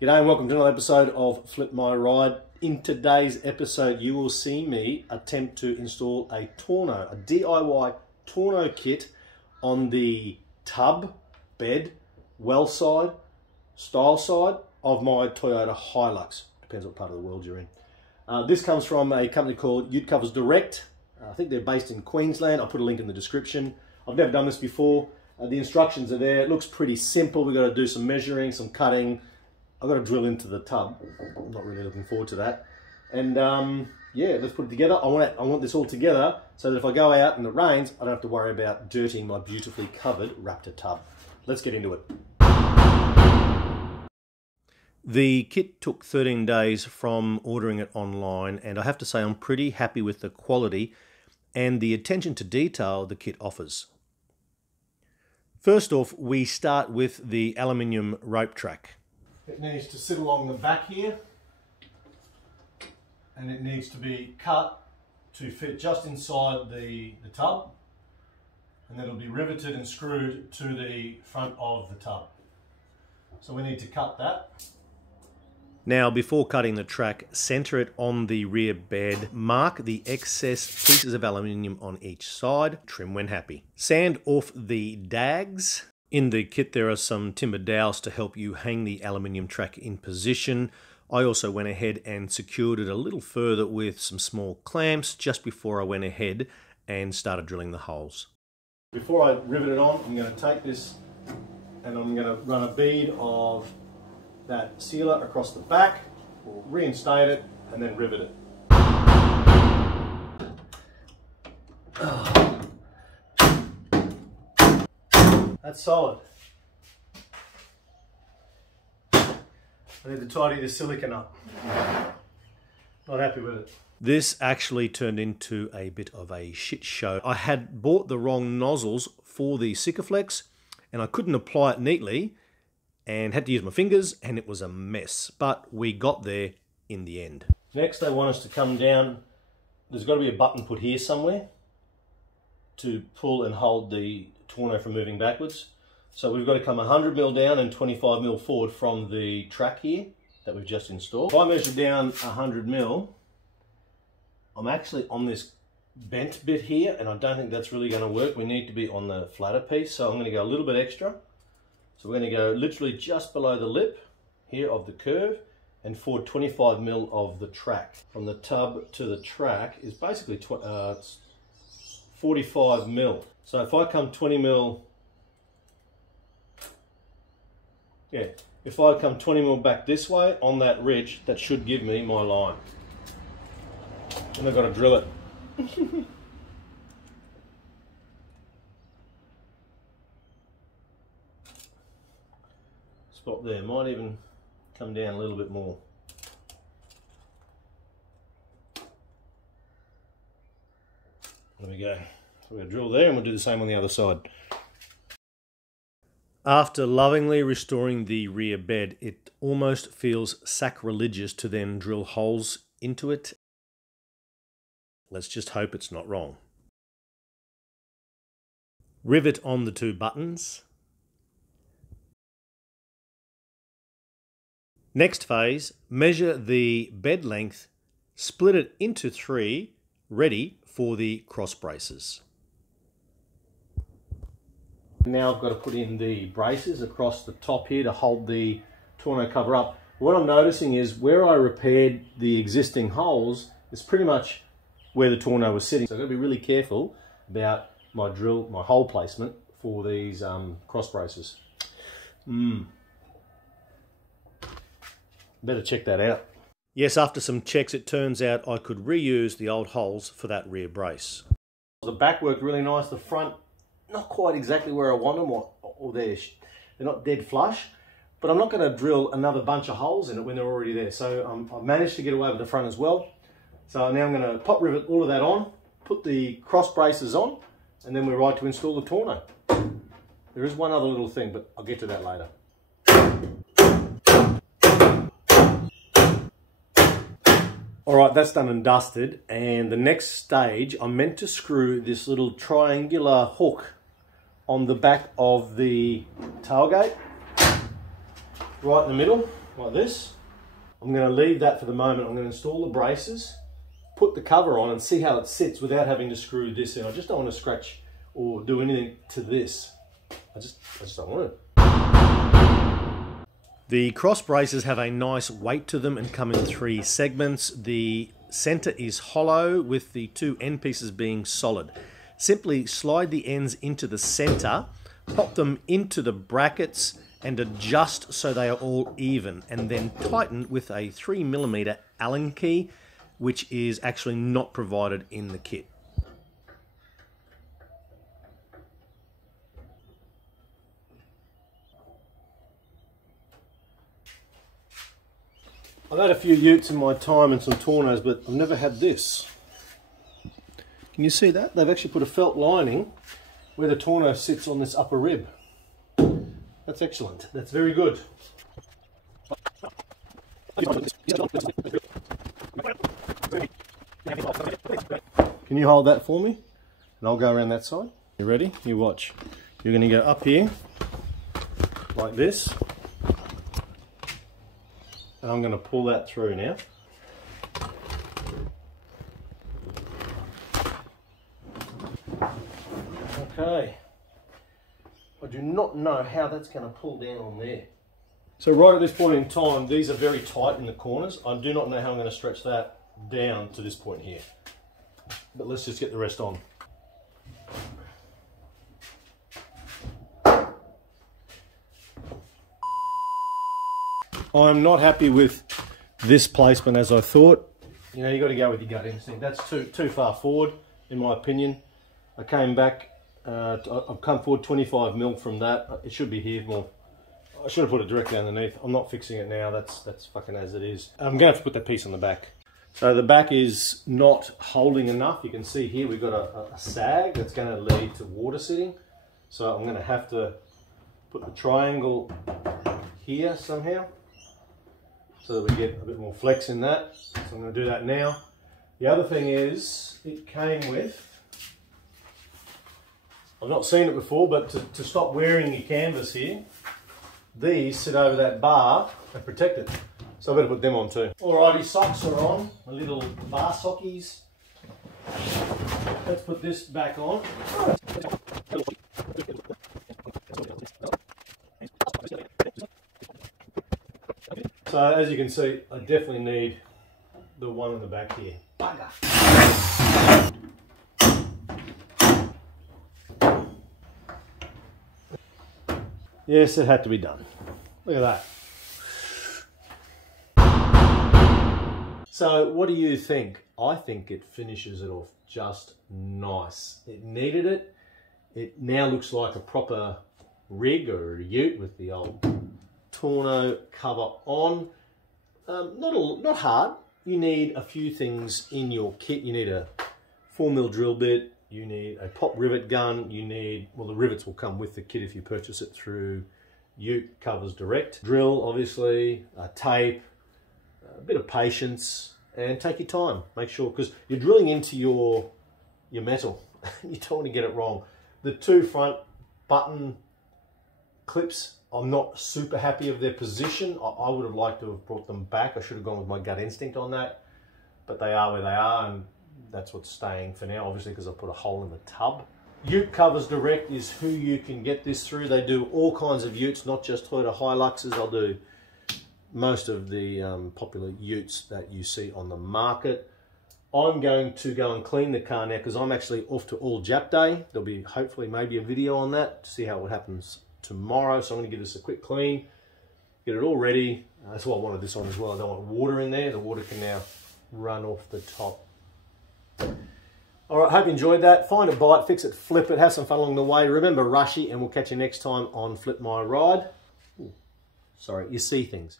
G'day and welcome to another episode of Flip My Ride. In today's episode, you will see me attempt to install a Tonneau, a DIY Tonneau kit on the tub, bed, well side, style side of my Toyota Hilux. Depends what part of the world you're in. This comes from a company called Ute Covers Direct. I think they're based in Queensland. I'll put a link in the description. I've never done this before. The instructions are there. It looks pretty simple. We've got to do some measuring, some cutting. I've got to drill into the tub. I'm not really looking forward to that. And yeah, let's put it together. I want this all together so that if I go out and it rains, I don't have to worry about dirtying my beautifully covered Raptor tub. Let's get into it. The kit took 13 days from ordering it online, and I have to say I'm pretty happy with the quality and the attention to detail the kit offers. First off, we start with the aluminium rope track. It needs to sit along the back here, and it needs to be cut to fit just inside the tub, and then it'll be riveted and screwed to the front of the tub. So we need to cut that. Now, before cutting the track, center it on the rear bed, mark the excess pieces of aluminium on each side, trim when happy. Sand off the dags. In the kit there are some timber dowels to help you hang the aluminium track in position. I also went ahead and secured it a little further with some small clamps just before I went ahead and started drilling the holes. Before I rivet it on, I'm going to take this and I'm going to run a bead of that sealer across the back, reinstate it, and then rivet it. That's solid. I need to tidy the silicone up. Not happy with it. This actually turned into a bit of a shit show. I had bought the wrong nozzles for the Sikaflex, and I couldn't apply it neatly, and had to use my fingers, and it was a mess. But we got there in the end. Next, they want us to come down. There's got to be a button put here somewhere to pull and hold the Tonneau from moving backwards. So we've got to come 100mm down and 25mm forward from the track here that we've just installed. If I measure down 100mm, I'm actually on this bent bit here, and I don't think that's really going to work. We need to be on the flatter piece, so I'm going to go a little bit extra. So we're going to go literally just below the lip here of the curve and forward 25mm of the track. From the tub to the track is basically 45mm. So if I come 20mm, yeah, if I come 20mm back this way on that ridge, that should give me my line. And I've got to drill it. Spot there, might even come down a little bit more. There we go. So we're going to drill there, and we'll do the same on the other side. After lovingly restoring the rear bed, it almost feels sacrilegious to then drill holes into it. Let's just hope it's not wrong. Rivet on the two buttons. Next phase, measure the bed length, split it into 3, ready for the cross braces. Now I've got to put in the braces across the top here to hold the Tonneau cover up. What I'm noticing is where I repaired the existing holes is pretty much where the Tonneau was sitting. So I've got to be really careful about my hole placement for these cross braces. Better check that out. Yes, after some checks, it turns out I could reuse the old holes for that rear brace. The back worked really nice. The front, not quite exactly where I want them, or they're not dead flush. But I'm not going to drill another bunch of holes in it when they're already there. So I've managed to get away with the front as well. So now I'm going to pop rivet all of that on, put the cross braces on, and then we're right to install the Tonneau. There is one other little thing, but I'll get to that later. Alright, that's done and dusted, and the next stage, I'm meant to screw this little triangular hook on the back of the tailgate, right in the middle. like this. I'm going to leave that for the moment. I'm going to install the braces, put the cover on and see how it sits without having to screw this in. I just don't want to scratch or do anything to this. I just don't want it. The cross braces have a nice weight to them and come in 3 segments. The center is hollow with the 2 end pieces being solid. Simply slide the ends into the center, pop them into the brackets and adjust so they are all even, and then tighten with a 3mm Allen key, which is actually not provided in the kit. I've had a few utes in my time and some Tonneaus, but I've never had this. Can you see that? They've actually put a felt lining where the Tonneau sits on this upper rib. That's excellent. That's very good. Can you hold that for me? And I'll go around that side. You ready? You watch. You're going to go up here like this. And I'm going to pull that through now. Okay. I do not know how that's going to pull down on there. So right at this point in time, these are very tight in the corners. I do not know how I'm going to stretch that down to this point here. But let's just get the rest on. I'm not happy with this placement as I thought. You know, you got to go with your gut instinct. That's too far forward, in my opinion. I came back. I've come forward 25mm from that. It should be here more. I should have put it directly underneath. I'm not fixing it now. That's fucking as it is. I'm going to have to put that piece on the back. So the back is not holding enough. You can see here we've got a sag that's going to lead to water sitting. So I'm going to have to put the triangle here somehow so that we get a bit more flex in that. So I'm going to do that now. The other thing is it came with, I've not seen it before, but to stop wearing your canvas here, these sit over that bar and protect it. So I've got to put them on too. Alrighty, socks are on, my little bar sockies. Let's put this back on. So as you can see, I definitely need the one in the back here. Bugger. Yes, it had to be done. Look at that. So what do you think? I think it finishes it off just nice. It needed it. It now looks like a proper rig or a ute with the old Tonneau cover on. Not hard. You need a few things in your kit. You need a 4mm drill bit. You need a pop rivet gun. You need, well, the rivets will come with the kit if you purchase it through Ute Covers Direct. Drill, obviously, tape, a bit of patience, and take your time. Make sure, because you're drilling into your metal. You don't want to get it wrong. The 2 front button clips, I'm not super happy of their position. I would have liked to have brought them back. I should have gone with my gut instinct on that, but they are where they are, and that's what's staying for now, obviously, because I put a hole in the tub. Ute Covers Direct is who you can get this through. They do all kinds of utes, not just Toyota Hiluxes. They'll do most of the popular utes that you see on the market. I'm going to go and clean the car now because I'm actually off to All Jap Day. There'll be hopefully maybe a video on that to see how it happens tomorrow. So I'm going to give this a quick clean, get it all ready. That's why I wanted this on as well. I don't want water in there. The water can now run off the top. All right, hope you enjoyed that. Find a bite, fix it, flip it, have some fun along the way. Remember Rushy, and we'll catch you next time on Flip My Ride. Ooh, sorry, you see things.